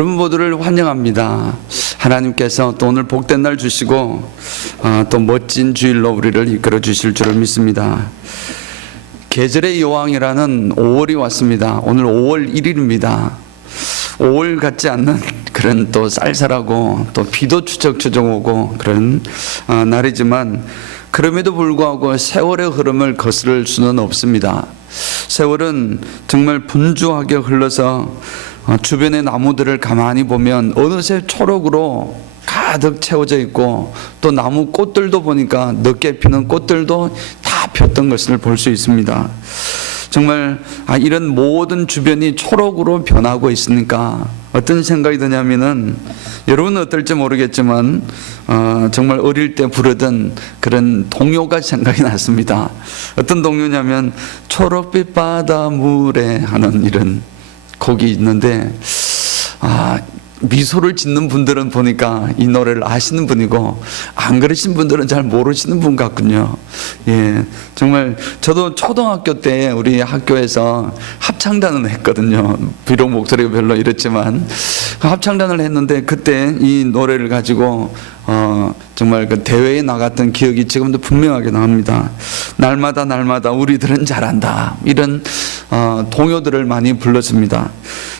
여러분 모두를 환영합니다. 하나님께서 또 오늘 복된 날 주시고 또 멋진 주일로 우리를 이끌어 주실 줄을 믿습니다. 계절의 여왕이라는 5월이 왔습니다. 오늘 5월 1일입니다. 5월 같지 않는 그런 또 쌀쌀하고 또 비도 추적추적 오고 그런 날이지만 그럼에도 불구하고 세월의 흐름을 거스를 수는 없습니다. 세월은 정말 분주하게 흘러서 주변의 나무들을 가만히 보면 어느새 초록으로 가득 채워져 있고 또 나무 꽃들도 보니까 늦게 피는 꽃들도 다 폈던 것을 볼 수 있습니다. 정말 이런 모든 주변이 초록으로 변하고 있으니까 어떤 생각이 드냐면은 여러분은 어떨지 모르겠지만 정말 어릴 때 부르던 그런 동요가 생각이 났습니다. 어떤 동요냐면 초록빛 바닷물에 하는 이런 곡이 있는데 미소를 짓는 분들은 보니까 이 노래를 아시는 분이고 안 그러신 분들은 잘 모르시는 분 같군요. 예, 정말 저도 초등학교 때 우리 학교에서 합창단을 했거든요. 비록 목소리가 별로 이랬지만 합창단을 했는데 그때 이 노래를 가지고 정말 그 대회에 나갔던 기억이 지금도 분명하게 납니다. 날마다 날마다 우리들은 잘한다, 이런 동요들을 많이 불렀습니다.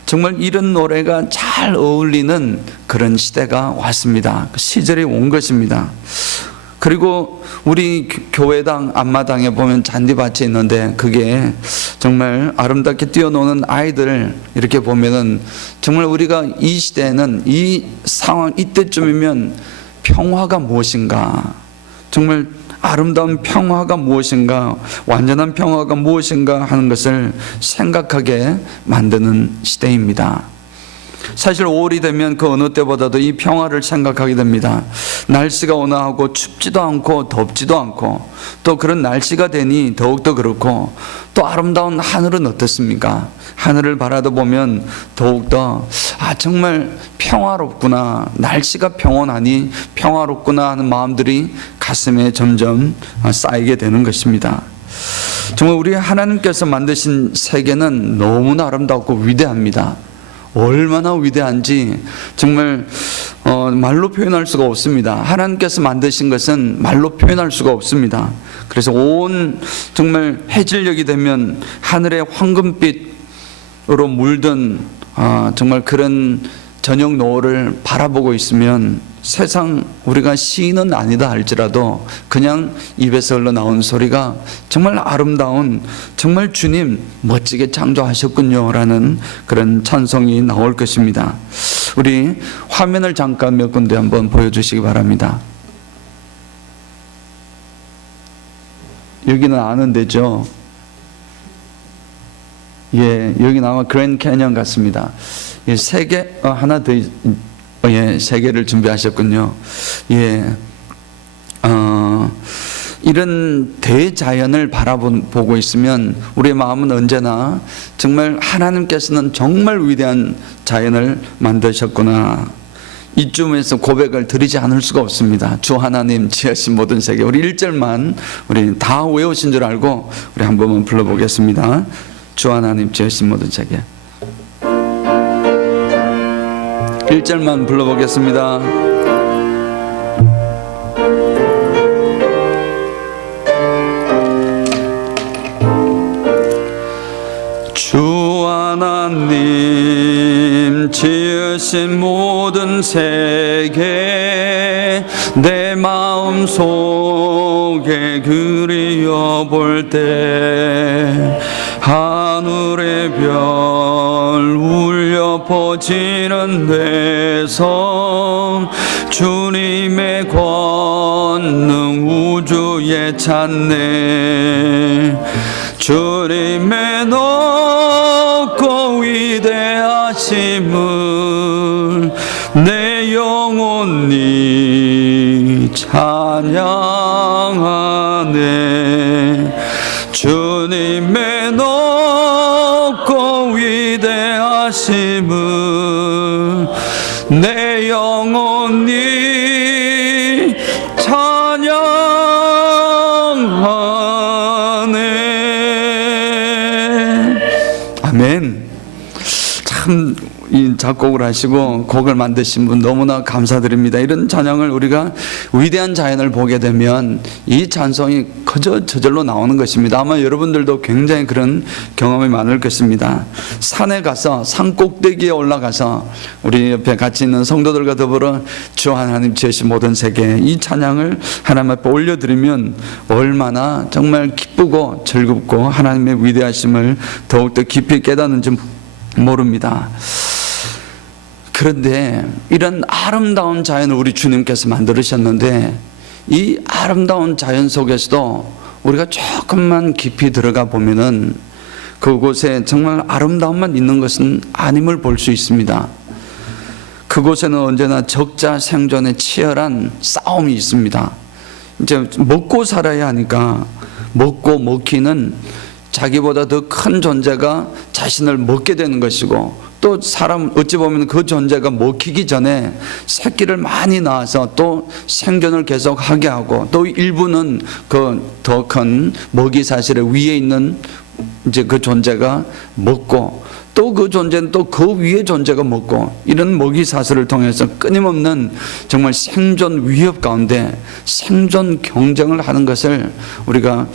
정말 이런 노래가 잘 어울리는 그런 시대가 왔습니다. 그 시절이 온 것입니다. 그리고 우리 교회당 앞마당에 보면 잔디밭이 있는데 그게 정말 아름답게 뛰어노는 아이들 이렇게 보면은 정말 우리가 이 시대에는 이 상황 이때쯤이면 평화가 무엇인가, 정말 아름다운 평화가 무엇인가, 완전한 평화가 무엇인가 하는 것을 생각하게 만드는 시대입니다. 사실 5월이 되면 그 어느 때보다도 이 평화를 생각하게 됩니다. 날씨가 온화하고 춥지도 않고 덥지도 않고 또 그런 날씨가 되니 더욱더 그렇고 또 아름다운 하늘은 어떻습니까? 하늘을 바라다 보면 더욱더 정말 평화롭구나, 날씨가 평온하니 평화롭구나 하는 마음들이 가슴에 점점 쌓이게 되는 것입니다. 정말 우리 하나님께서 만드신 세계는 너무나 아름답고 위대합니다. 얼마나 위대한지 정말 말로 표현할 수가 없습니다. 하나님께서 만드신 것은 말로 표현할 수가 없습니다. 그래서 온 정말 해질녘이 되면 하늘의 황금빛으로 물든 정말 그런 저녁 노을을 바라보고 있으면 세상 우리가 시인은 아니다 할지라도 그냥 입에서 흘러나온 소리가 정말 아름다운, 정말 주님 멋지게 창조하셨군요 라는 그런 찬송이 나올 것입니다. 우리 화면을 잠깐 몇 군데 한번 보여주시기 바랍니다. 여기는 아는 데죠. 예, 여기는 아마 그랜드 캐년 같습니다. 예, 세 개, 하나 더, 예, 세 개를 준비하셨군요. 예, 이런 대자연을 바라보고 있으면 우리의 마음은 언제나 정말 하나님께서는 정말 위대한 자연을 만드셨구나, 이쯤에서 고백을 드리지 않을 수가 없습니다. 주 하나님 지으신 모든 세계. 우리 1절만 우리 다 외우신 줄 알고 우리 한 번만 불러보겠습니다. 주 하나님 지으신 모든 세계. 1절만 불러보겠습니다. 주 하나님 지으신 모든 세계 내 마음 속에 그리워 볼 때 하늘의 별 울려 퍼지는 데서 주님의 권능 우주에 찾네. 주님의 높고 위대하심을 내 영혼이 찬양하네. 주님의 높고 위대하심을 내 영혼이 찬양하네. 아멘. 참 이 작곡을 하시고 곡을 만드신 분 너무나 감사드립니다. 이런 찬양을 우리가 위대한 자연을 보게 되면 이 찬송이 그저 저절로 나오는 것입니다. 아마 여러분들도 굉장히 그런 경험이 많을 것입니다. 산에 가서 산 꼭대기에 올라가서 우리 옆에 같이 있는 성도들과 더불어 주 하나님 지으신 모든 세계 이 찬양을 하나님 앞에 올려드리면 얼마나 정말 기쁘고 즐겁고 하나님의 위대하심을 더욱더 깊이 깨닫는지 모릅니다. 그런데 이런 아름다운 자연을 우리 주님께서 만들으셨는데 이 아름다운 자연 속에서도 우리가 조금만 깊이 들어가 보면은 그곳에 정말 아름다움만 있는 것은 아님을 볼 수 있습니다. 그곳에는 언제나 적자 생존의 치열한 싸움이 있습니다. 이제 먹고 살아야 하니까 먹고 먹기는 자기보다 더 큰 존재가 자신을 먹게 되는 것이고 또 사람 어찌 보면 그 존재가 먹히기 전에 새끼를 많이 낳아서 또 생존을 계속하게 하고 또 일부는 그 더 큰 먹이 사슬의 위에 있는 이제 그 존재가 먹고 또 그 존재는 또 그 위에 존재가 먹고 이런 먹이 사슬을 통해서 끊임없는 정말 생존 위협 가운데 생존 경쟁을 하는 것을 우리가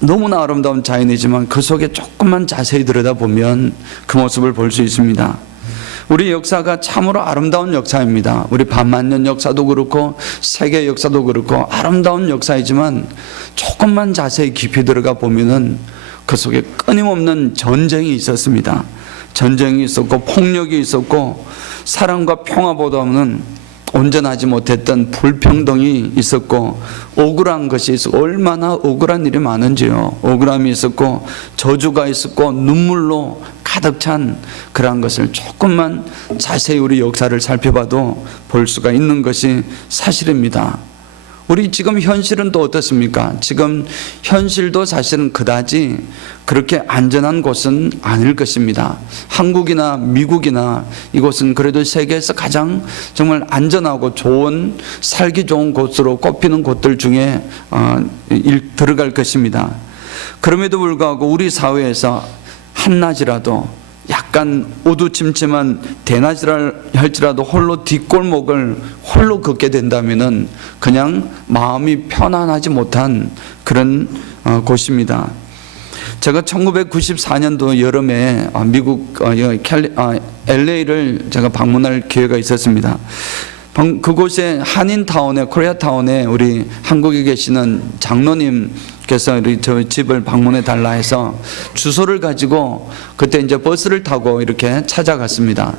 너무나 아름다운 자연이지만 그 속에 조금만 자세히 들여다보면 그 모습을 볼 수 있습니다. 우리 역사가 참으로 아름다운 역사입니다. 우리 반만년 역사도 그렇고 세계 역사도 그렇고 아름다운 역사이지만 조금만 자세히 깊이 들어가 보면은 그 속에 끊임없는 전쟁이 있었습니다. 전쟁이 있었고 폭력이 있었고 사랑과 평화보다는 온전하지 못했던 불평등이 있었고 억울한 것이 있었고 얼마나 억울한 일이 많은지요. 억울함이 있었고 저주가 있었고 눈물로 가득 찬 그러한 것을 조금만 자세히 우리 역사를 살펴봐도 볼 수가 있는 것이 사실입니다. 우리 지금 현실은 또 어떻습니까? 지금 현실도 사실은 그다지 그렇게 안전한 곳은 아닐 것입니다. 한국이나 미국이나 이곳은 그래도 세계에서 가장 정말 안전하고 좋은 살기 좋은 곳으로 꼽히는 곳들 중에 들어갈 것입니다. 그럼에도 불구하고 우리 사회에서 한낮이라도 약간 어두침침한 대낮이라 할지라도 홀로 뒷골목을 홀로 걷게 된다면은 그냥 마음이 편안하지 못한 그런 곳입니다. 제가 1994년도 여름에 미국 LA를 제가 방문할 기회가 있었습니다. 그곳에 한인타운에 코리아타운에 우리 한국에 계시는 장로님께서 우리 저 집을 방문해 달라 해서 주소를 가지고 그때 이제 버스를 타고 이렇게 찾아갔습니다.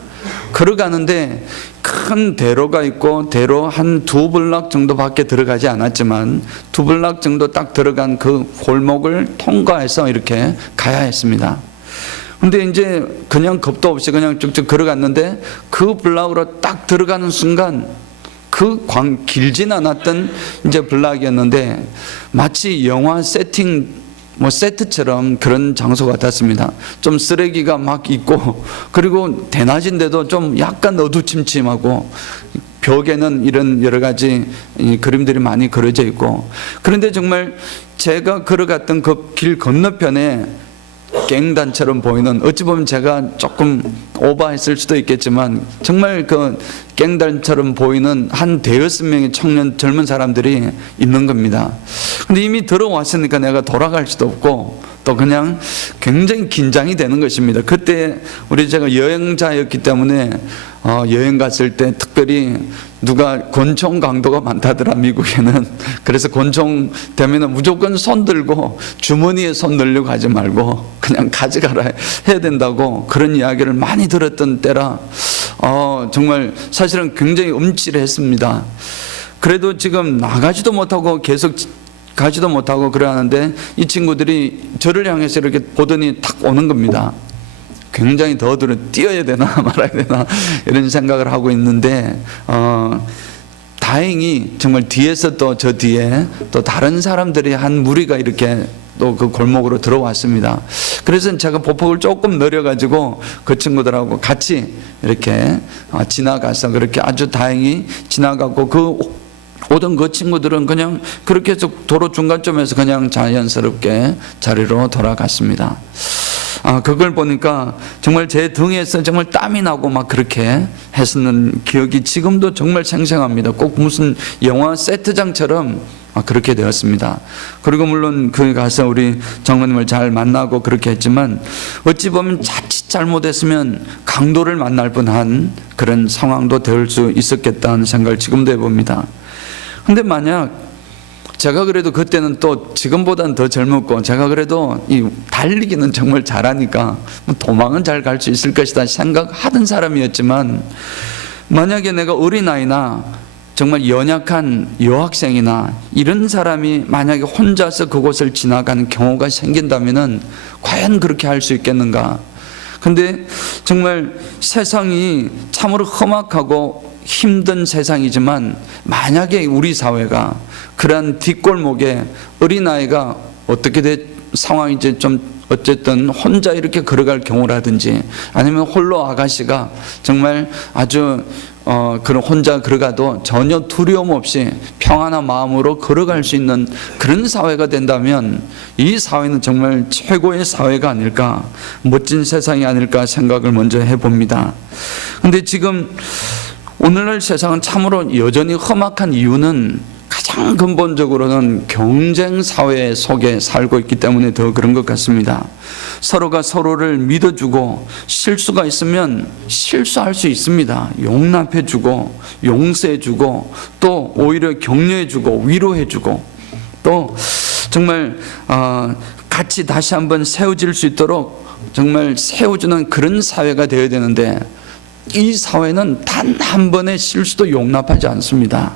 걸어가는데 큰 대로가 있고 대로 한 2블럭 정도밖에 들어가지 않았지만 2블럭 정도 딱 들어간 그 골목을 통과해서 이렇게 가야 했습니다. 근데 이제 그냥 겁도 없이 그냥 쭉쭉 걸어갔는데 그 블락으로 딱 들어가는 순간 그 길진 않았던 이제 블락이었는데 마치 영화 세팅 세트처럼 그런 장소 같았습니다. 좀 쓰레기가 막 있고 그리고 대낮인데도 좀 약간 어두침침하고 벽에는 이런 여러 가지 그림들이 많이 그려져 있고 그런데 정말 제가 걸어갔던 그 길 건너편에 갱단처럼 보이는 어찌 보면 제가 조금 오버했을 수도 있겠지만 정말 그 갱단처럼 보이는 한 대여섯 명의 청년 젊은 사람들이 있는 겁니다. 근데 이미 들어왔으니까 내가 돌아갈 수도 없고 또 그냥 굉장히 긴장이 되는 것입니다. 그때 제가 여행자였기 때문에 여행 갔을 때 특별히 누가 권총 강도가 많다더라 미국에는. 그래서 권총 되면은 무조건 손 들고 주머니에 손 넣으려고 하지 말고 그냥 가져가라 해야 된다고 그런 이야기를 많이 들었던 때라 정말 사실은 굉장히 움찔했습니다. 그래도 지금 나가지도 못하고 계속 가지도 못하고 그래 하는데 이 친구들이 저를 향해서 이렇게 보더니 탁 오는 겁니다. 굉장히 더 뛰어야 되나 말아야 되나 이런 생각을 하고 있는데 다행히 정말 뒤에서 또 저 뒤에 또 다른 사람들이 한 무리가 이렇게 또 그 골목으로 들어왔습니다. 그래서 제가 보폭을 조금 늘려가지고 그 친구들하고 같이 이렇게 지나가서 그렇게 아주 다행히 지나가고 오던 그 친구들은 그냥 그렇게 해서 도로 중간쯤에서 그냥 자연스럽게 자리로 돌아갔습니다. 그걸 보니까 정말 제 등에서 정말 땀이 나고 막 그렇게 했었는 기억이 지금도 정말 생생합니다. 꼭 무슨 영화 세트장처럼 그렇게 되었습니다. 그리고 물론 거기 가서 우리 장로님을 잘 만나고 그렇게 했지만 어찌 보면 자칫 잘못했으면 강도를 만날 뻔한 그런 상황도 될 수 있었겠다는 생각을 지금도 해봅니다. 근데 만약 제가 그래도 그때는 또 지금보다는 더 젊었고 제가 그래도 이 달리기는 정말 잘하니까 도망은 잘 갈 수 있을 것이다 생각하던 사람이었지만 만약에 내가 어린아이나 정말 연약한 여학생이나 이런 사람이 만약에 혼자서 그곳을 지나가는 경우가 생긴다면은 과연 그렇게 할 수 있겠는가? 근데 정말 세상이 참으로 험악하고 힘든 세상이지만 만약에 우리 사회가 그러한 뒷골목에 어린아이가 어떻게 상황인지 좀 어쨌든 혼자 이렇게 걸어갈 경우라든지 아니면 홀로 아가씨가 정말 아주 그런 혼자 걸어가도 전혀 두려움 없이 평안한 마음으로 걸어갈 수 있는 그런 사회가 된다면 이 사회는 정말 최고의 사회가 아닐까, 멋진 세상이 아닐까 생각을 먼저 해봅니다. 근데 지금 오늘날 세상은 참으로 여전히 험악한 이유는 가장 근본적으로는 경쟁 사회 속에 살고 있기 때문에 더 그런 것 같습니다. 서로가 서로를 믿어주고 실수가 있으면 실수할 수 있습니다. 용납해주고 용서해주고 또 오히려 격려해주고 위로해주고 또 정말 같이 다시 한번 세워질 수 있도록 정말 세워주는 그런 사회가 되어야 되는데 이 사회는 단 한 번의 실수도 용납하지 않습니다.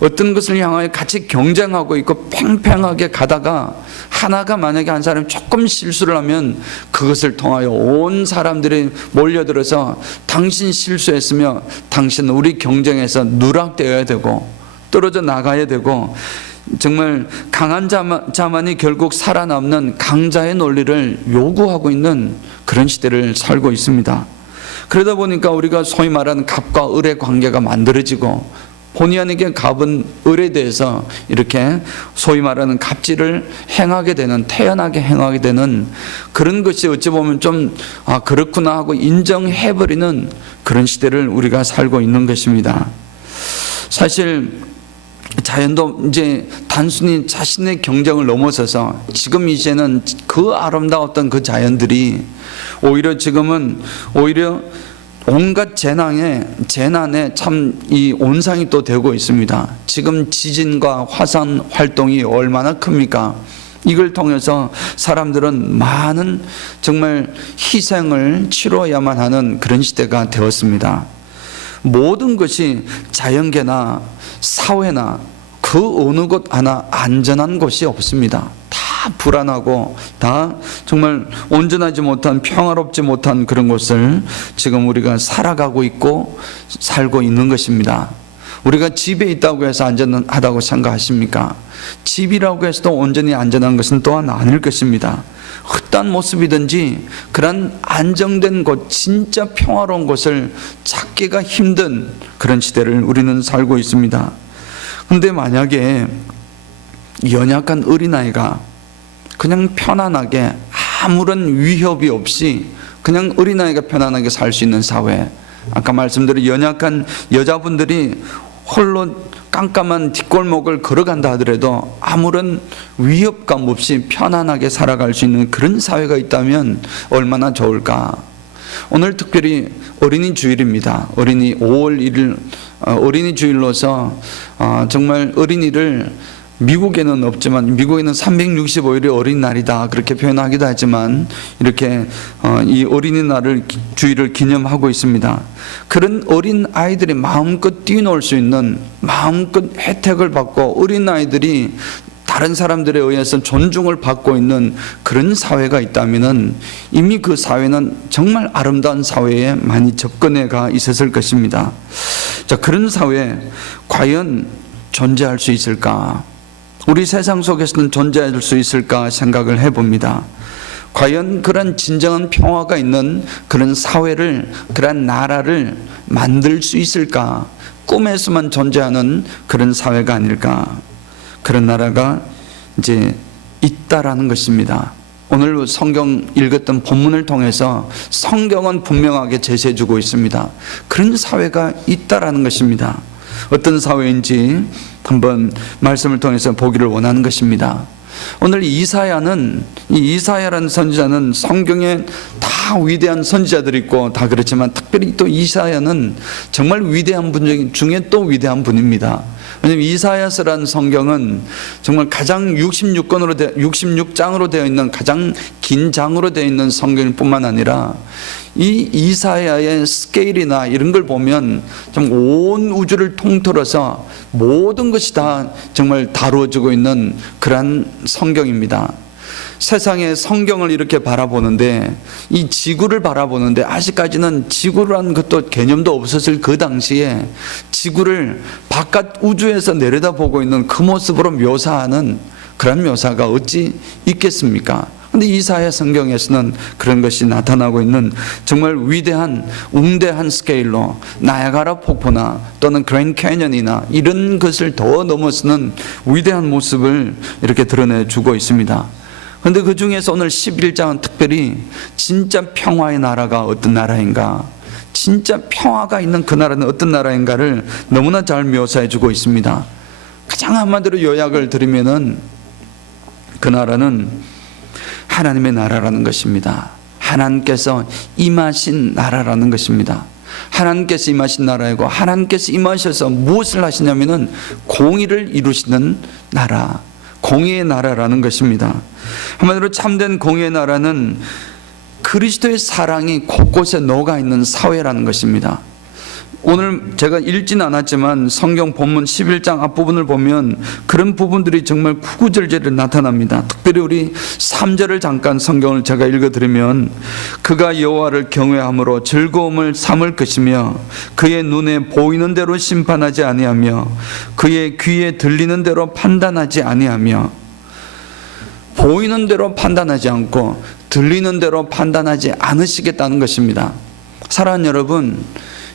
어떤 것을 향하여 같이 경쟁하고 있고 팽팽하게 가다가 하나가 만약에 한 사람이 조금 실수를 하면 그것을 통하여 온 사람들이 몰려들어서 당신 실수했으며 당신은 우리 경쟁에서 누락되어야 되고 떨어져 나가야 되고 정말 강한 자만이 결국 살아남는 강자의 논리를 요구하고 있는 그런 시대를 살고 있습니다. 그러다 보니까 우리가 소위 말하는 갑과 을의 관계가 만들어지고 본의 아니게 갑은 을에 대해서 이렇게 소위 말하는 갑질을 행하게 되는, 태연하게 행하게 되는 그런 것이 어찌 보면 좀 그렇구나 하고 인정해버리는 그런 시대를 우리가 살고 있는 것입니다. 사실 자연도 이제 단순히 자신의 경쟁을 넘어서서 지금 이제는 그 아름다웠던 그 자연들이 오히려 지금은 오히려 온갖 재난에 참 이 온상이 또 되고 있습니다. 지금 지진과 화산 활동이 얼마나 큽니까? 이걸 통해서 사람들은 많은 정말 희생을 치러야만 하는 그런 시대가 되었습니다. 모든 것이 자연계나 사회나 그 어느 곳 하나 안전한 곳이 없습니다. 다 불안하고 다 정말 온전하지 못한, 평화롭지 못한 그런 곳을 지금 우리가 살아가고 있고 살고 있는 것입니다. 우리가 집에 있다고 해서 안전하다고 생각하십니까? 집이라고 해서도 온전히 안전한 것은 또한 아닐 것입니다. 어떠한 모습이든지 그런 안정된 곳, 진짜 평화로운 곳을 찾기가 힘든 그런 시대를 우리는 살고 있습니다. 그런데 만약에 연약한 어린아이가 그냥 편안하게 아무런 위협이 없이 그냥 어린아이가 편안하게 살 수 있는 사회, 아까 말씀드린 연약한 여자분들이 홀로 깜깜한 뒷골목을 걸어간다 하더라도 아무런 위협감 없이 편안하게 살아갈 수 있는 그런 사회가 있다면 얼마나 좋을까. 오늘 특별히 어린이 주일입니다. 어린이 5월 1일 어린이 주일로서 정말 어린이를 미국에는 없지만 미국에는 365일이 어린이날이다 그렇게 표현하기도 하지만 이렇게 이 어린이날을 주일을 기념하고 있습니다. 그런 어린 아이들이 마음껏 뛰놀 수 있는, 마음껏 혜택을 받고 어린 아이들이 다른 사람들에 의해서 존중을 받고 있는 그런 사회가 있다면은 이미 그 사회는 정말 아름다운 사회에 많이 접근해 가 있었을 것입니다. 자, 그런 사회 과연 존재할 수 있을까? 우리 세상 속에서는 존재할 수 있을까 생각을 해봅니다. 과연 그런 진정한 평화가 있는 그런 사회를, 그런 나라를 만들 수 있을까? 꿈에서만 존재하는 그런 사회가 아닐까? 그런 나라가 이제 있다라는 것입니다. 오늘 성경 읽었던 본문을 통해서 성경은 분명하게 제시해주고 있습니다. 그런 사회가 있다라는 것입니다. 어떤 사회인지 한번 말씀을 통해서 보기를 원하는 것입니다. 오늘 이사야라는 선지자는 성경에 다 위대한 선지자들이 있고 다 그렇지만 특별히 또 이사야는 정말 위대한 분 중에 또 위대한 분입니다. 왜냐하면 이사야서라는 성경은 정말 가장 66장으로 되어 있는 가장 긴 장으로 되어 있는 성경일 뿐만 아니라 이 이사야의 스케일이나 이런 걸 보면 좀 온 우주를 통틀어서 모든 것이 다 정말 다루어지고 있는 그러한 성경입니다. 세상의 성경을 이렇게 바라보는데, 이 지구를 바라보는데 아직까지는 지구라는 것도 개념도 없었을 그 당시에 지구를 바깥 우주에서 내려다보고 있는 그 모습으로 묘사하는 그런 묘사가 어찌 있겠습니까? 그런데 이사야 성경에서는 그런 것이 나타나고 있는 정말 위대한 웅대한 스케일로 나야가라 폭포나 또는 그랜드 캐년이나 이런 것을 더 넘어서는 위대한 모습을 이렇게 드러내주고 있습니다. 그런데 그 중에서 오늘 11장은 특별히 진짜 평화의 나라가 어떤 나라인가, 진짜 평화가 있는 그 나라는 어떤 나라인가를 너무나 잘 묘사해 주고 있습니다. 가장 한마디로 요약을 드리면은 그 나라는 하나님의 나라라는 것입니다. 하나님께서 임하신 나라라는 것입니다. 하나님께서 임하신 나라이고, 하나님께서 임하셔서 무엇을 하시냐면은 공의를 이루시는 나라, 공의의 나라라는 것입니다. 한마디로 참된 공의의 나라는 그리스도의 사랑이 곳곳에 녹아 있는 사회라는 것입니다. 오늘 제가 읽지는 않았지만 성경 본문 11장 앞부분을 보면 그런 부분들이 정말 구구절절히 나타납니다. 특별히 우리 3절을 잠깐 성경을 제가 읽어드리면, 그가 여호와를 경외함으로 즐거움을 삼을 것이며 그의 눈에 보이는 대로 심판하지 아니하며 그의 귀에 들리는 대로 판단하지 아니하며, 보이는 대로 판단하지 않고 들리는 대로 판단하지 않으시겠다는 것입니다. 사랑하는 여러분,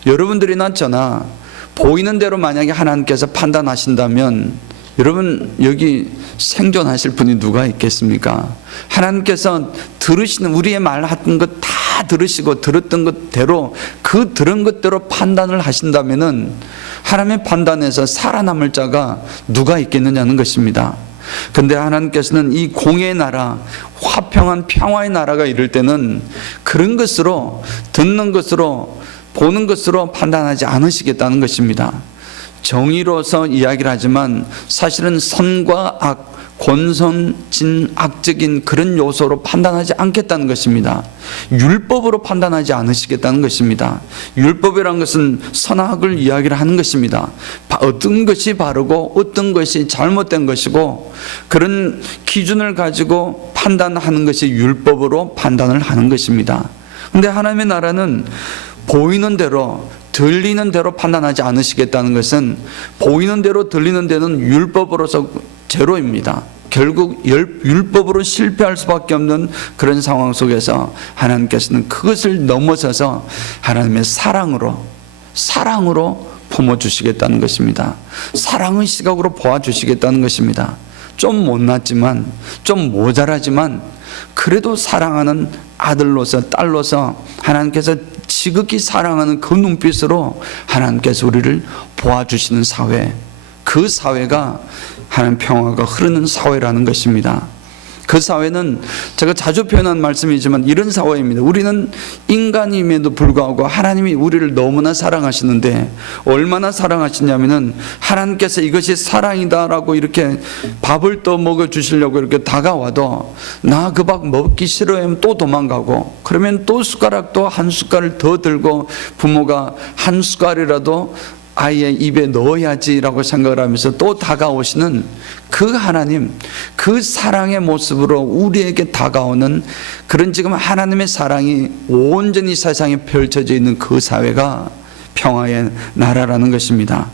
여러분들이나 저나 보이는 대로 만약에 하나님께서 판단하신다면 여러분 여기 생존하실 분이 누가 있겠습니까? 하나님께서 들으시는 우리의 말했던 것 다 들으시고 들었던 것대로 그 들은 것대로 판단을 하신다면은 하나님의 판단에서 살아남을 자가 누가 있겠느냐는 것입니다. 근데 하나님께서는 이 공의의 나라, 화평한 평화의 나라가 이를 때는 그런 것으로, 듣는 것으로, 보는 것으로 판단하지 않으시겠다는 것입니다. 정의로서 이야기를 하지만 사실은 선과 악, 권선진 악적인 그런 요소로 판단하지 않겠다는 것입니다. 율법으로 판단하지 않으시겠다는 것입니다. 율법이라는 것은 선악을 이야기를 하는 것입니다. 어떤 것이 바르고 어떤 것이 잘못된 것이고 그런 기준을 가지고 판단하는 것이 율법으로 판단을 하는 것입니다. 그런데 하나님의 나라는 보이는 대로 들리는 대로 판단하지 않으시겠다는 것은, 보이는 대로 들리는 데는 율법으로서 제로입니다. 결국 율법으로 실패할 수밖에 없는 그런 상황 속에서 하나님께서는 그것을 넘어서서 하나님의 사랑으로 품어주시겠다는 것입니다. 사랑의 시각으로 보아주시겠다는 것입니다. 좀 못났지만, 좀 모자라지만 그래도 사랑하는 아들로서 딸로서 하나님께서 지극히 사랑하는 그 눈빛으로 하나님께서 우리를 보아주시는 사회, 그 사회가 하나님 평화가 흐르는 사회라는 것입니다. 그 사회는 제가 자주 표현한 말씀이지만 이런 사회입니다. 우리는 인간임에도 불구하고 하나님이 우리를 너무나 사랑하시는데, 얼마나 사랑하시냐면은 하나님께서 이것이 사랑이다라고 이렇게 밥을 또 먹어주시려고 이렇게 다가와도 나 그 밥 먹기 싫어하면 또 도망가고, 그러면 또 숟가락도 한 숟갈을 더 들고 부모가 한 숟갈이라도 아이의 입에 넣어야지라고 생각을 하면서 또 다가오시는 그 하나님, 그 사랑의 모습으로 우리에게 다가오는 그런 지금 하나님의 사랑이 온전히 세상에 펼쳐져 있는 그 사회가 평화의 나라라는 것입니다.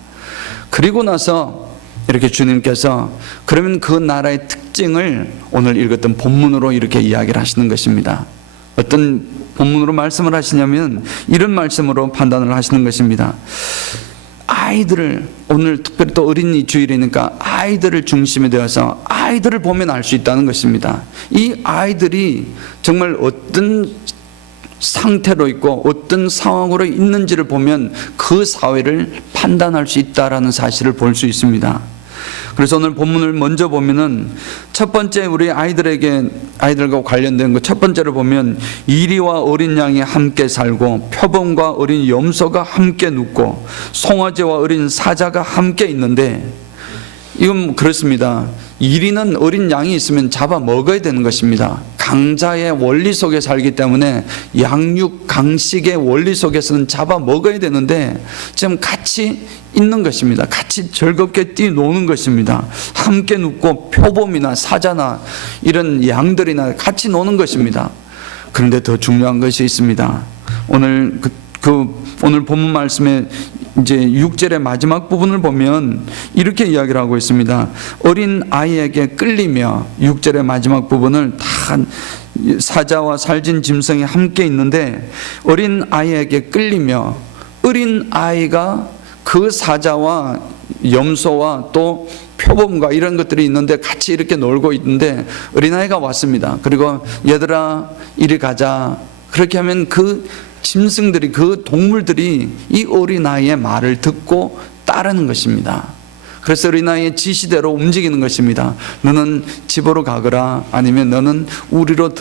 그리고 나서 이렇게 주님께서 그러면 그 나라의 특징을 오늘 읽었던 본문으로 이렇게 이야기를 하시는 것입니다. 어떤 본문으로 말씀을 하시냐면 이런 말씀으로 판단을 하시는 것입니다. 아이들을, 오늘 특별히 또 어린이 주일이니까 아이들을 중심에 되어서 아이들을 보면 알 수 있다는 것입니다. 이 아이들이 정말 어떤 상태로 있고 어떤 상황으로 있는지를 보면 그 사회를 판단할 수 있다라는 사실을 볼 수 있습니다. 그래서 오늘 본문을 먼저 보면은 첫 번째 우리 아이들과 관련된 거 첫 번째로 보면 이리와 어린 양이 함께 살고 표범과 어린 염소가 함께 눕고 송아지와 어린 사자가 함께 있는데, 이건 그렇습니다. 이리는 어린 양이 있으면 잡아 먹어야 되는 것입니다. 강자의 원리 속에 살기 때문에 양육 강식의 원리 속에서는 잡아 먹어야 되는데 지금 같이 있는 것입니다. 같이 즐겁게 뛰노는 것입니다. 함께 눕고 표범이나 사자나 이런 양들이나 같이 노는 것입니다. 그런데 더 중요한 것이 있습니다. 오늘 오늘 본문 말씀에 이제 6절의 마지막 부분을 보면 이렇게 이야기를 하고 있습니다. 어린 아이에게 끌리며, 6절의 마지막 부분을 다 사자와 살진 짐승이 함께 있는데 어린 아이에게 끌리며, 어린 아이가 그 사자와 염소와 또 표범과 이런 것들이 있는데 같이 이렇게 놀고 있는데 어린아이가 왔습니다. 그리고 얘들아 이리 가자. 그렇게 하면 그 짐승들이, 그 동물들이 이 어린아이의 말을 듣고 따르는 것입니다. 그래서 어린아이의 지시대로 움직이는 것입니다. 너는 집으로 가거라, 아니면 너는 우리로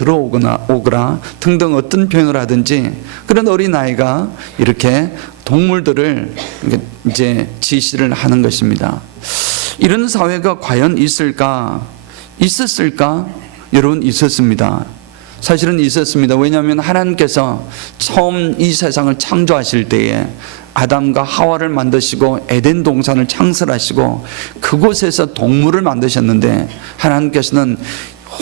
오거라 등등 어떤 표현을 하든지 그런 어린아이가 이렇게 동물들을 이제 지시를 하는 것입니다. 이런 사회가 과연 있을까? 있었을까? 여러분, 있었습니다. 사실은 있었습니다. 왜냐하면 하나님께서 처음 이 세상을 창조하실 때에 아담과 하와를 만드시고 에덴 동산을 창설하시고 그곳에서 동물을 만드셨는데 하나님께서는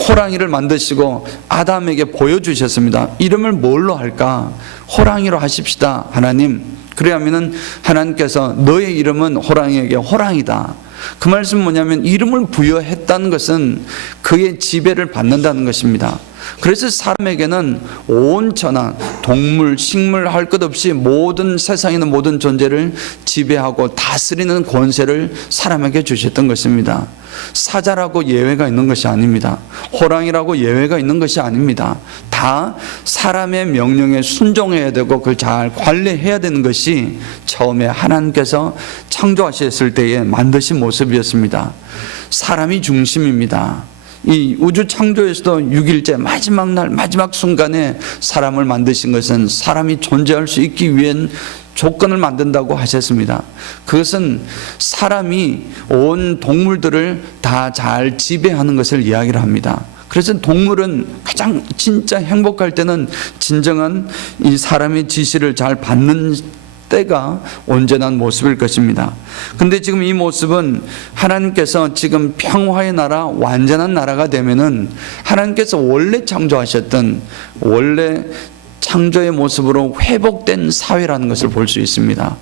호랑이를 만드시고 아담에게 보여주셨습니다. 이름을 뭘로 할까? 호랑이로 하십시다, 하나님. 그래야면은 하나님께서 너의 이름은 호랑이에게 호랑이다. 그 말씀은 뭐냐면 이름을 부여했다는 것은 그의 지배를 받는다는 것입니다. 그래서 사람에게는 온 천하, 동물, 식물 할 것 없이 모든 세상에 있는 모든 존재를 지배하고 다스리는 권세를 사람에게 주셨던 것입니다. 사자라고 예외가 있는 것이 아닙니다. 호랑이라고 예외가 있는 것이 아닙니다. 다 사람의 명령에 순종해야 되고 그걸 잘 관리해야 되는 것이 처음에 하나님께서 창조하셨을 때에 만드신 모습이었습니다. 사람이 중심입니다. 이 우주 창조에서도 6일째 마지막 날 마지막 순간에 사람을 만드신 것은 사람이 존재할 수 있기 위한 조건을 만든다고 하셨습니다. 그것은 사람이 온 동물들을 다 잘 지배하는 것을 이야기를 합니다. 그래서 동물은 가장 진짜 행복할 때는 진정한 이 사람의 지시를 잘 받는 때가 온전한 모습일 것입니다. 근데 지금 이 모습은 하나님께서 지금 평화의 나라, 완전한 나라가 되면은 하나님께서 원래 창조하셨던 원래 창조의 모습으로 회복된 사회라는 것을 볼 수 있습니다.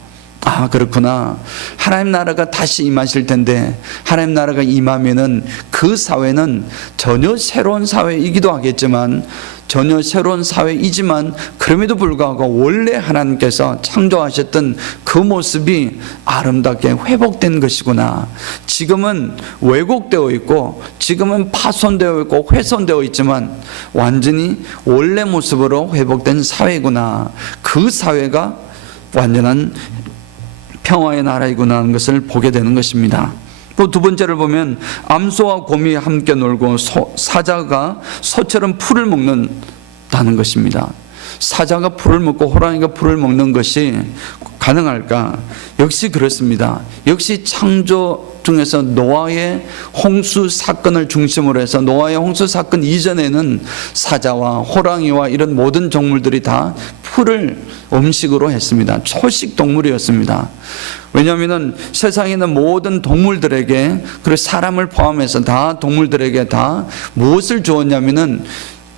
아, 그렇구나. 하나님 나라가 다시 임하실 텐데 하나님 나라가 임하면은 그 사회는 전혀 새로운 사회이기도 하겠지만 전혀 새로운 사회이지만 그럼에도 불구하고 원래 하나님께서 창조하셨던 그 모습이 아름답게 회복된 것이구나. 지금은 왜곡되어 있고 지금은 파손되어 있고 훼손되어 있지만 완전히 원래 모습으로 회복된 사회구나. 그 사회가 완전한 평화의 나라이구나 하는 것을 보게 되는 것입니다. 또 두 번째를 보면 암소와 곰이 함께 놀고 사자가 소처럼 풀을 먹는다는 것입니다. 사자가 풀을 먹고 호랑이가 풀을 먹는 것이 가능할까? 역시 그렇습니다. 역시 창조 중에서 노아의 홍수 사건을 중심으로 해서 노아의 홍수 사건 이전에는 사자와 호랑이와 이런 모든 동물들이 다 풀을 음식으로 했습니다. 초식 동물이었습니다. 왜냐하면 세상에 있는 모든 동물들에게, 그리고 사람을 포함해서 다 동물들에게 다 무엇을 주었냐면은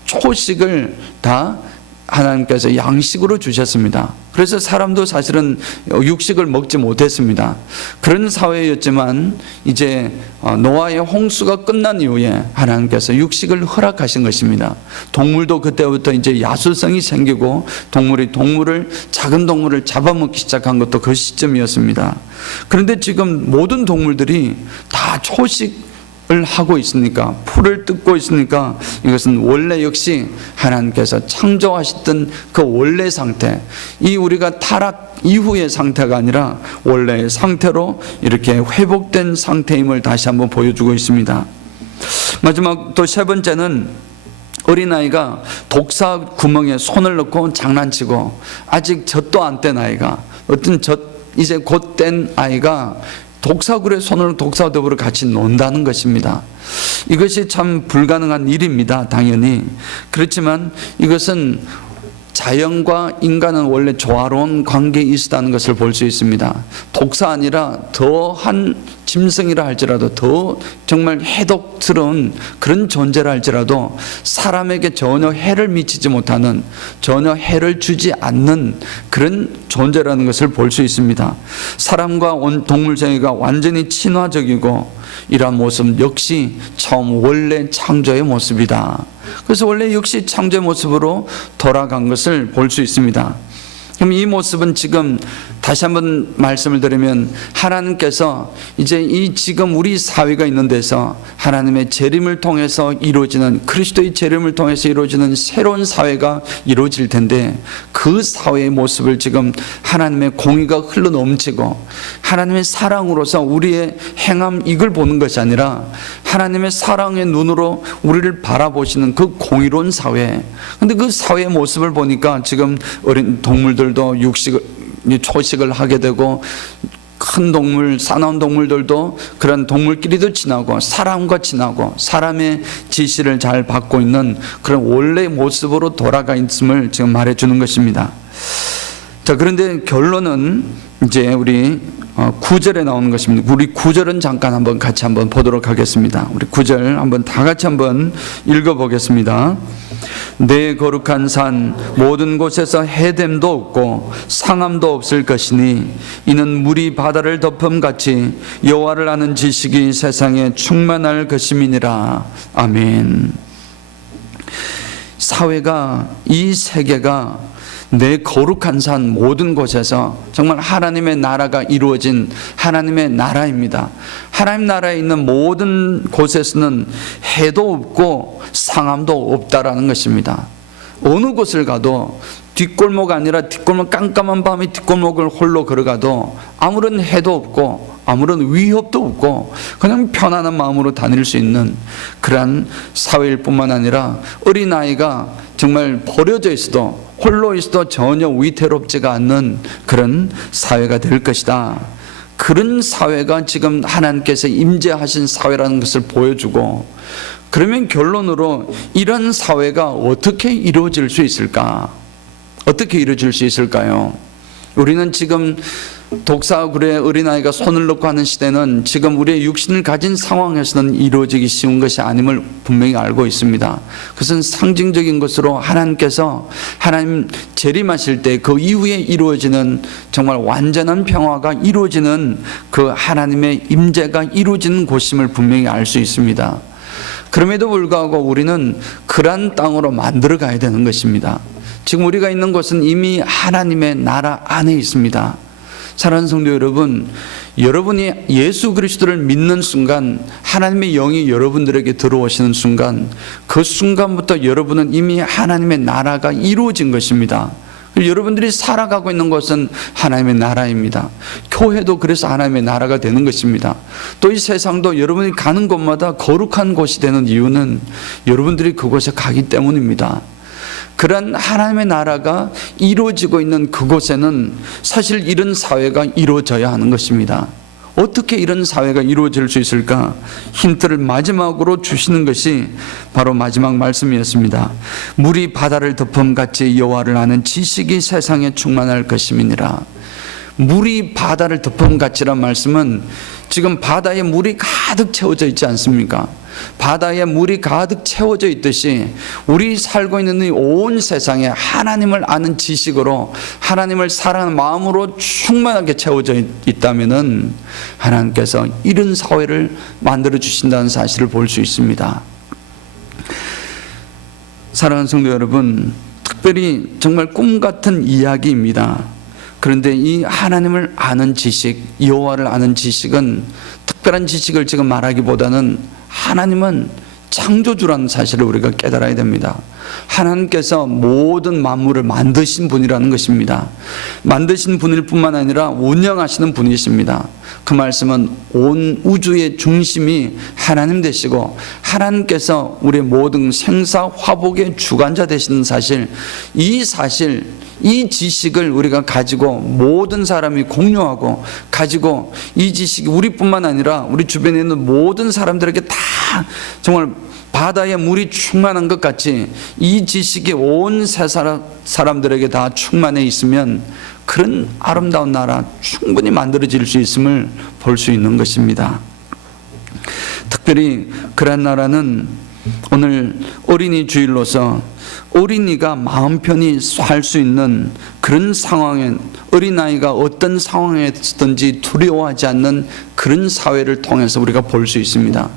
초식을 다 하나님께서 양식으로 주셨습니다. 그래서 사람도 사실은 육식을 먹지 못했습니다. 그런 사회였지만 이제 노아의 홍수가 끝난 이후에 하나님께서 육식을 허락하신 것입니다. 동물도 그때부터 이제 야수성이 생기고 동물을 작은 동물을 잡아먹기 시작한 것도 그 시점이었습니다. 그런데 지금 모든 동물들이 다 초식을 하고 있으니까, 풀을 뜯고 있으니까 이것은 원래 역시 하나님께서 창조하셨던 그 원래 상태, 이 우리가 타락 이후의 상태가 아니라 원래의 상태로 이렇게 회복된 상태임을 다시 한번 보여주고 있습니다. 마지막 또 세 번째는 어린아이가 독사 구멍에 손을 넣고 장난치고, 아직 젖도 안 뗀 아이가, 어떤 이제 곧 뗀 아이가 독사굴에 손을 독사더불어 같이 논다는 것입니다. 이것이 참 불가능한 일입니다. 당연히. 그렇지만 이것은 자연과 인간은 원래 조화로운 관계에 있었다는 것을 볼 수 있습니다. 독사 아니라 더한 짐승이라 할지라도, 더 정말 해독스러운 그런 존재라 할지라도 사람에게 전혀 해를 미치지 못하는, 전혀 해를 주지 않는 그런 존재라는 것을 볼 수 있습니다. 사람과 동물 사이가 완전히 친화적이고, 이러한 모습 역시 처음 원래 창조의 모습이다. 그래서 원래 역시 창조의 모습으로 돌아간 것을 볼 수 있습니다. 그럼 이 모습은 지금 다시 한번 말씀을 드리면, 하나님께서 이제 이 지금 우리 사회가 있는 데서 하나님의 재림을 통해서 이루어지는, 그리스도의 재림을 통해서 이루어지는 새로운 사회가 이루어질 텐데, 그 사회의 모습을 지금 하나님의 공의가 흘러 넘치고 하나님의 사랑으로서 우리의 행함, 이걸 보는 것이 아니라 하나님의 사랑의 눈으로 우리를 바라보시는 그 공의로운 사회. 근데 그 사회의 모습을 보니까 지금 어린 동물들도 초식을 하게 되고, 큰 동물, 사나운 동물들도 그런 동물끼리도 지나고, 사람과 지나고, 사람의 지시를 잘 받고 있는 그런 원래의 모습으로 돌아가 있음을 지금 말해주는 것입니다. 자, 그런데 결론은 이제 우리 9절에 나오는 것입니다. 우리 9절은 잠깐 한번 같이 한번 보도록 하겠습니다. 우리 9절 한번 다 같이 한번 읽어보겠습니다. 내 거룩한 산 모든 곳에서 해됨도 없고 상함도 없을 것이니, 이는 물이 바다를 덮음같이 여호와를 아는 지식이 세상에 충만할 것임이니라. 아멘. 사회가, 이 세계가 내 거룩한 산 모든 곳에서 정말 하나님의 나라가 이루어진 하나님의 나라입니다. 하나님 나라에 있는 모든 곳에서는 해도 없고 상함도 없다라는 것입니다. 어느 곳을 가도 뒷골목 아니라 뒷골목, 깜깜한 밤에 뒷골목을 홀로 걸어가도 아무런 해도 없고 아무런 위협도 없고 그냥 편안한 마음으로 다닐 수 있는 그러한 사회일 뿐만 아니라, 어린아이가 정말 버려져 있어도, 홀로 있어도 전혀 위태롭지가 않는 그런 사회가 될 것이다. 그런 사회가 지금 하나님께서 임재하신 사회라는 것을 보여주고, 그러면 결론으로 이런 사회가 어떻게 이루어질 수 있을까? 어떻게 이루어질 수 있을까요? 우리는 지금 독사굴에 어린아이가 손을 넣고 하는 시대는 지금 우리의 육신을 가진 상황에서는 이루어지기 쉬운 것이 아님을 분명히 알고 있습니다. 그것은 상징적인 것으로 하나님께서 하나님 재림하실 때 그 이후에 이루어지는 정말 완전한 평화가 이루어지는 그 하나님의 임재가 이루어지는 곳임을 분명히 알 수 있습니다. 그럼에도 불구하고 우리는 그러한 땅으로 만들어 가야 되는 것입니다. 지금 우리가 있는 곳은 이미 하나님의 나라 안에 있습니다. 사랑하는 성도 여러분, 여러분이 예수 그리스도를 믿는 순간, 하나님의 영이 여러분들에게 들어오시는 순간, 그 순간부터 여러분은 이미 하나님의 나라가 이루어진 것입니다. 여러분들이 살아가고 있는 곳은 하나님의 나라입니다. 교회도 그래서 하나님의 나라가 되는 것입니다. 또 이 세상도 여러분이 가는 곳마다 거룩한 곳이 되는 이유는 여러분들이 그곳에 가기 때문입니다. 그런 하나님의 나라가 이루어지고 있는 그곳에는 사실 이런 사회가 이루어져야 하는 것입니다. 어떻게 이런 사회가 이루어질 수 있을까? 힌트를 마지막으로 주시는 것이 바로 마지막 말씀이었습니다. 물이 바다를 덮음같이 여호와를 아는 지식이 세상에 충만할 것임이니라. 물이 바다를 덮은 같이란 말씀은 지금 바다에 물이 가득 채워져 있지 않습니까? 바다에 물이 가득 채워져 있듯이 우리 살고 있는 이 온 세상에 하나님을 아는 지식으로, 하나님을 사랑하는 마음으로 충만하게 채워져 있다면은 하나님께서 이런 사회를 만들어 주신다는 사실을 볼 수 있습니다. 사랑하는 성도 여러분, 특별히 정말 꿈 같은 이야기입니다. 그런데 이 하나님을 아는 지식, 여호와를 아는 지식은 특별한 지식을 지금 말하기보다는 하나님은 창조주라는 사실을 우리가 깨달아야 됩니다. 하나님께서 모든 만물을 만드신 분이라는 것입니다. 만드신 분일 뿐만 아니라 운영하시는 분이십니다. 그 말씀은 온 우주의 중심이 하나님 되시고 하나님께서 우리의 모든 생사 화복의 주관자 되시는 사실, 이 지식을 우리가 가지고 모든 사람이 공유하고 가지고 이 지식이 우리뿐만 아니라 우리 주변에 있는 모든 사람들에게 다 정말 바다에 물이 충만한 것 같이 이 지식이 온 세상 사람들에게 다 충만해 있으면 그런 아름다운 나라 충분히 만들어질 수 있음을 볼 수 있는 것입니다. 특별히 그런 나라는 오늘 어린이 주일로서 어린이가 마음 편히 살 수 있는 그런 상황에, 어린아이가 어떤 상황에든지 두려워하지 않는 그런 사회를 통해서 우리가 볼 수 있습니다.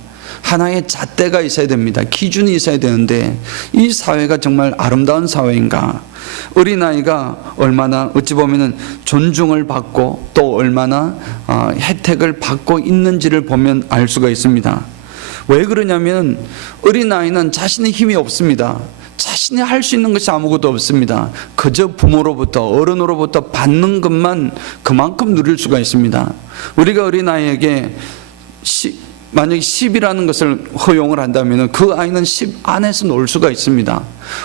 하나의 잣대가 있어야 됩니다. 기준이 있어야 되는데 이 사회가 정말 아름다운 사회인가? 어린아이가 얼마나 어찌 보면 존중을 받고 또 얼마나 혜택을 받고 있는지를 보면 알 수가 있습니다. 왜 그러냐면 어린아이는 자신의 힘이 없습니다. 자신이 할 수 있는 것이 아무것도 없습니다. 그저 부모로부터, 어른으로부터 받는 것만 그만큼 누릴 수가 있습니다. 우리가 어린아이에게 만약에 10이라는 것을 허용을 한다면 그 아이는 10 안에서 놀 수가 있습니다.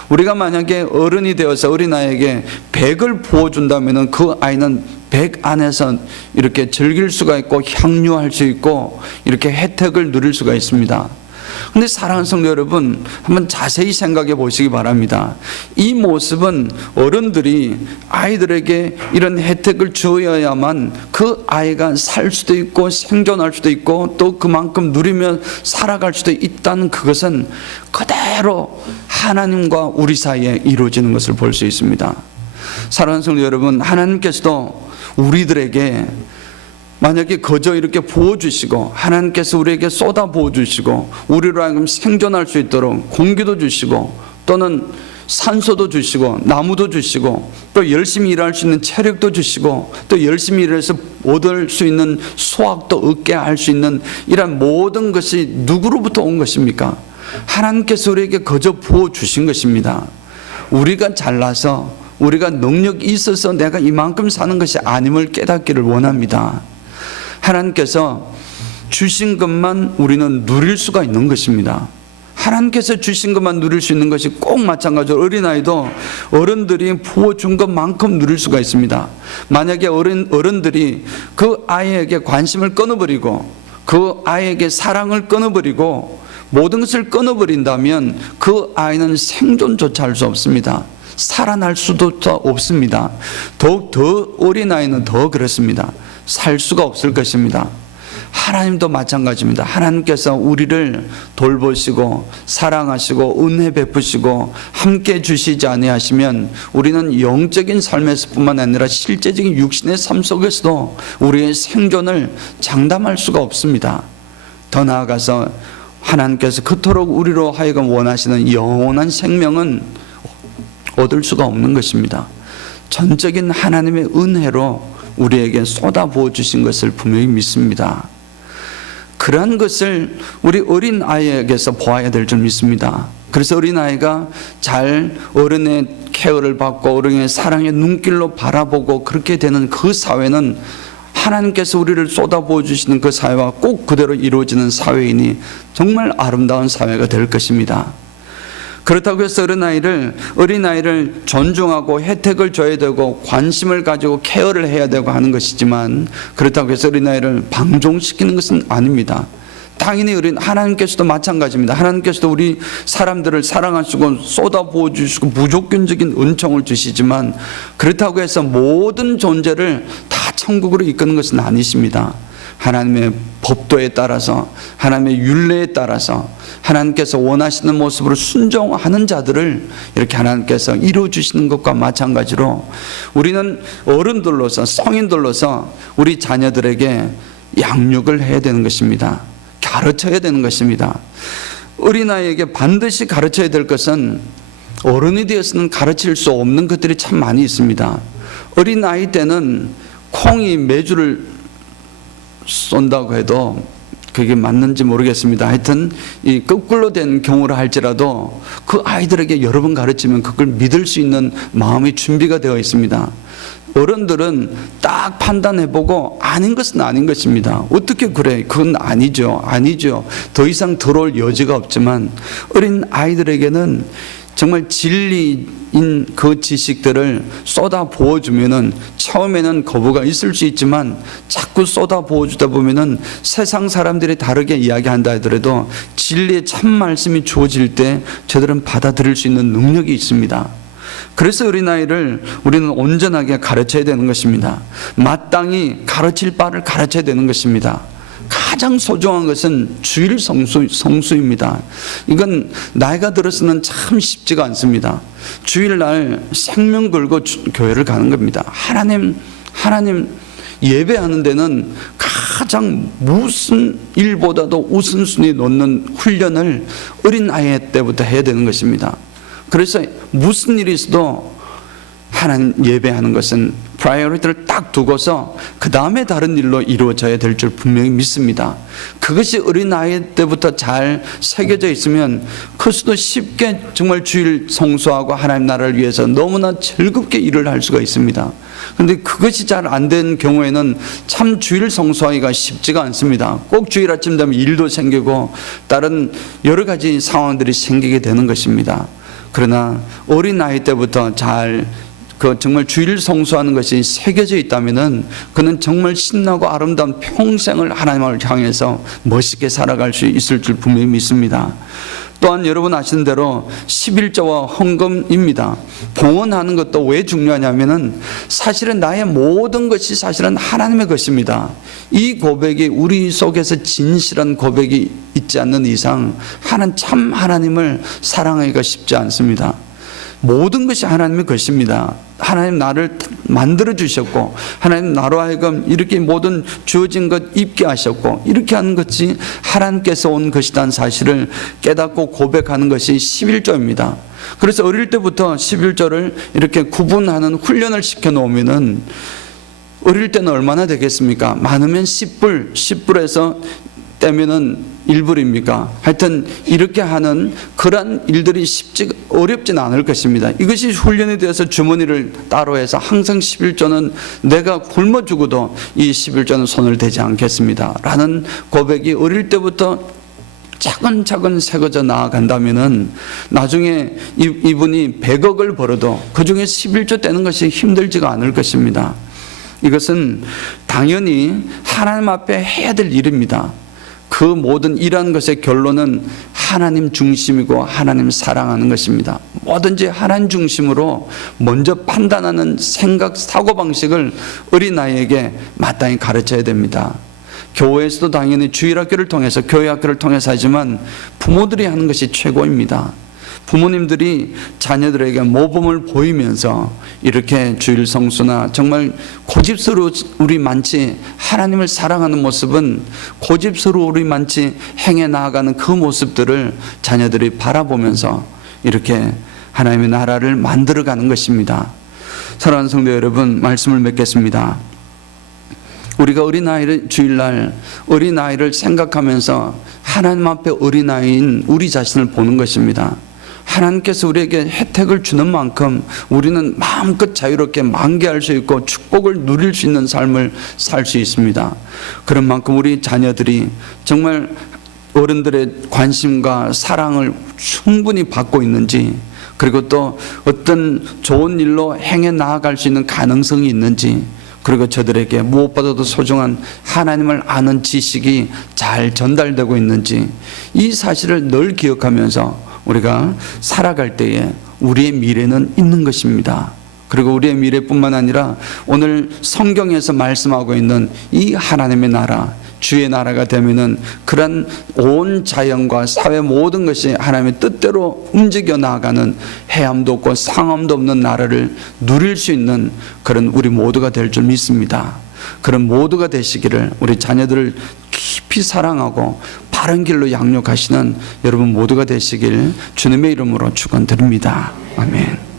우리가 만약에 어른이 되어서 어린아이에게 100을 부어준다면 그 아이는 100 안에서 이렇게 즐길 수가 있고 향유할 수 있고 이렇게 혜택을 누릴 수가 있습니다. 그런데 사랑하는 성도 여러분, 한번 자세히 생각해 보시기 바랍니다. 이 모습은 어른들이 아이들에게 이런 혜택을 주어야만 그 아이가 살 수도 있고 생존할 수도 있고 또 그만큼 누리며 살아갈 수도 있다는 그것은 그대로 하나님과 우리 사이에 이루어지는 것을 볼 수 있습니다. 사랑하는 성도 여러분, 하나님께서도 우리들에게 만약에 거저 이렇게 부어주시고 하나님께서 우리에게 쏟아 부어주시고 우리로 하여금 생존할 수 있도록 공기도 주시고 또는 산소도 주시고 나무도 주시고 또 열심히 일할 수 있는 체력도 주시고 또 열심히 일해서 얻을 수 있는 수확도 얻게 할 수 있는 이런 모든 것이 누구로부터 온 것입니까? 하나님께서 우리에게 거저 부어주신 것입니다. 우리가 잘나서 우리가 능력이 있어서 내가 이만큼 사는 것이 아님을 깨닫기를 원합니다. 하나님께서 주신 것만 우리는 누릴 수가 있는 것입니다. 하나님께서 주신 것만 누릴 수 있는 것이 꼭 마찬가지로 어린아이도 어른들이 부어준 것만큼 누릴 수가 있습니다. 만약에 어른들이 그 아이에게 관심을 끊어버리고 그 아이에게 사랑을 끊어버리고 모든 것을 끊어버린다면 그 아이는 생존조차 할 수 없습니다. 살아날 수도 없습니다. 더욱 더 어린아이는 더 그렇습니다. 살 수가 없을 것입니다. 하나님도 마찬가지입니다. 하나님께서 우리를 돌보시고 사랑하시고 은혜 베푸시고 함께 주시지 아니하시면 우리는 영적인 삶에서 뿐만 아니라 실제적인 육신의 삶 속에서도 우리의 생존을 장담할 수가 없습니다. 더 나아가서 하나님께서 그토록 우리로 하여금 원하시는 영원한 생명은 얻을 수가 없는 것입니다. 전적인 하나님의 은혜로 우리에게 쏟아부어 주신 것을 분명히 믿습니다. 그러한 것을 우리 어린아이에게서 보아야 될 줄 믿습니다. 그래서 어린아이가 잘 어른의 케어를 받고 어른의 사랑의 눈길로 바라보고 그렇게 되는 그 사회는 하나님께서 우리를 쏟아부어 주시는 그 사회와 꼭 그대로 이루어지는 사회이니 정말 아름다운 사회가 될 것입니다. 그렇다고 해서 어린아이를 존중하고 혜택을 줘야 되고 관심을 가지고 케어를 해야 되고 하는 것이지만 그렇다고 해서 어린아이를 방종시키는 것은 아닙니다. 당연히 하나님께서도 마찬가지입니다. 하나님께서도 우리 사람들을 사랑하시고 쏟아부어 주시고 무조건적인 은총을 주시지만 그렇다고 해서 모든 존재를 다 천국으로 이끄는 것은 아니십니다. 하나님의 법도에 따라서, 하나님의 율례에 따라서 하나님께서 원하시는 모습으로 순종하는 자들을 이렇게 하나님께서 이루어주시는 것과 마찬가지로 우리는 어른들로서, 성인들로서 우리 자녀들에게 양육을 해야 되는 것입니다. 가르쳐야 되는 것입니다. 어린아이에게 반드시 가르쳐야 될 것은 어른이 되어서는 가르칠 수 없는 것들이 참 많이 있습니다. 어린아이 때는 콩이 메주를 쏜다고 해도 그게 맞는지 모르겠습니다. 하여튼 이 거꾸로 된 경우를 할지라도 그 아이들에게 여러 번 가르치면 그걸 믿을 수 있는 마음이 준비가 되어 있습니다. 어른들은 딱 판단해보고 아닌 것은 아닌 것입니다. 어떻게 그래? 그건 아니죠. 더 이상 들어올 여지가 없지만 어린 아이들에게는 정말 진리인 그 지식들을 쏟아 부어주면은 처음에는 거부가 있을 수 있지만 자꾸 쏟아 부어주다 보면은 세상 사람들이 다르게 이야기한다 하더라도 진리의 참 말씀이 주어질 때 저들은 받아들일 수 있는 능력이 있습니다. 그래서 어린아이를 우리는 온전하게 가르쳐야 되는 것입니다. 마땅히 가르칠 바를 가르쳐야 되는 것입니다. 가장 소중한 것은 주일 성수입니다. 이건 나이가 들어서는 참 쉽지가 않습니다. 주일날 생명 걸고 교회를 가는 겁니다. 하나님 예배하는 데는 가장 무슨 일보다도 우선순위 놓는 훈련을 어린아이 때부터 해야 되는 것입니다. 그래서 무슨 일이 있어도 하나님 예배하는 것은 프라이어리티를 딱 두고서 그 다음에 다른 일로 이루어져야 될 줄 분명히 믿습니다. 그것이 어린아이 때부터 잘 새겨져 있으면 클수도 쉽게 정말 주일 성수하고 하나님 나라를 위해서 너무나 즐겁게 일을 할 수가 있습니다. 그런데 그것이 잘 안 된 경우에는 참 주일 성수하기가 쉽지가 않습니다. 꼭 주일 아침 되면 일도 생기고 다른 여러 가지 상황들이 생기게 되는 것입니다. 그러나 어린아이 때부터 정말 주일 성수하는 것이 새겨져 있다면은 그는 정말 신나고 아름다운 평생을 하나님을 향해서 멋있게 살아갈 수 있을 줄 분명히 믿습니다. 또한 여러분 아시는 대로 11조와 헌금입니다. 봉헌하는 것도 왜 중요하냐면은 사실은 나의 모든 것이 사실은 하나님의 것입니다. 이 고백이 우리 속에서 진실한 고백이 있지 않는 이상 참 하나님을 사랑하기가 쉽지 않습니다. 모든 것이 하나님의 것입니다. 하나님 나를 만들어 주셨고 하나님 나로 하여금 이렇게 모든 주어진 것 입게 하셨고 이렇게 하는 것이 하나님께서 온 것이라는 사실을 깨닫고 고백하는 것이 11조입니다. 그래서 어릴 때부터 11조를 이렇게 구분하는 훈련을 시켜놓으면은 어릴 때는 얼마나 되겠습니까? 많으면 10불에서 떼면은 1불입니까? 하여튼 이렇게 하는 그러한 일들이 어렵진 않을 것입니다. 이것이 훈련이 되어서 주머니를 따로 해서 항상 11조는 내가 굶어 죽어도 이 11조는 손을 대지 않겠습니다 라는 고백이 어릴 때부터 차근차근 새겨져 나아간다면은 나중에 이분이 100억을 벌어도 그 중에 11조 떼는 것이 힘들지가 않을 것입니다. 이것은 당연히 하나님 앞에 해야 될 일입니다. 그 모든 일하는 것의 결론은 하나님 중심이고 하나님 사랑하는 것입니다. 뭐든지 하나님 중심으로 먼저 판단하는 생각, 사고방식을 어린아이에게 마땅히 가르쳐야 됩니다. 교회에서도 당연히 주일학교를 통해서 교회학교를 통해서 하지만 부모들이 하는 것이 최고입니다. 부모님들이 자녀들에게 모범을 보이면서 이렇게 주일 성수나 정말 고집스러우리 많지 하나님을 사랑하는 모습은 고집스러우리 많지 행해 나아가는 그 모습들을 자녀들이 바라보면서 이렇게 하나님의 나라를 만들어가는 것입니다. 사랑하는 성도 여러분, 말씀을 맺겠습니다. 우리가 어린아이를 주일날 어린아이를 생각하면서 하나님 앞에 어린아이인 우리 자신을 보는 것입니다. 하나님께서 우리에게 혜택을 주는 만큼 우리는 마음껏 자유롭게 만개할 수 있고 축복을 누릴 수 있는 삶을 살 수 있습니다. 그런 만큼 우리 자녀들이 정말 어른들의 관심과 사랑을 충분히 받고 있는지, 그리고 또 어떤 좋은 일로 행해 나아갈 수 있는 가능성이 있는지, 그리고 저들에게 무엇보다도 소중한 하나님을 아는 지식이 잘 전달되고 있는지, 이 사실을 늘 기억하면서 우리가 살아갈 때에 우리의 미래는 있는 것입니다. 그리고 우리의 미래뿐만 아니라 오늘 성경에서 말씀하고 있는 이 하나님의 나라, 주의 나라가 되면은 그런 온 자연과 사회 모든 것이 하나님의 뜻대로 움직여 나아가는 해함도 없고 상함도 없는 나라를 누릴 수 있는 그런 우리 모두가 될 줄 믿습니다. 그런 모두가 되시기를, 우리 자녀들을 깊이 사랑하고 바른 길로 양육하시는 여러분 모두가 되시길 주님의 이름으로 축원드립니다. 아멘.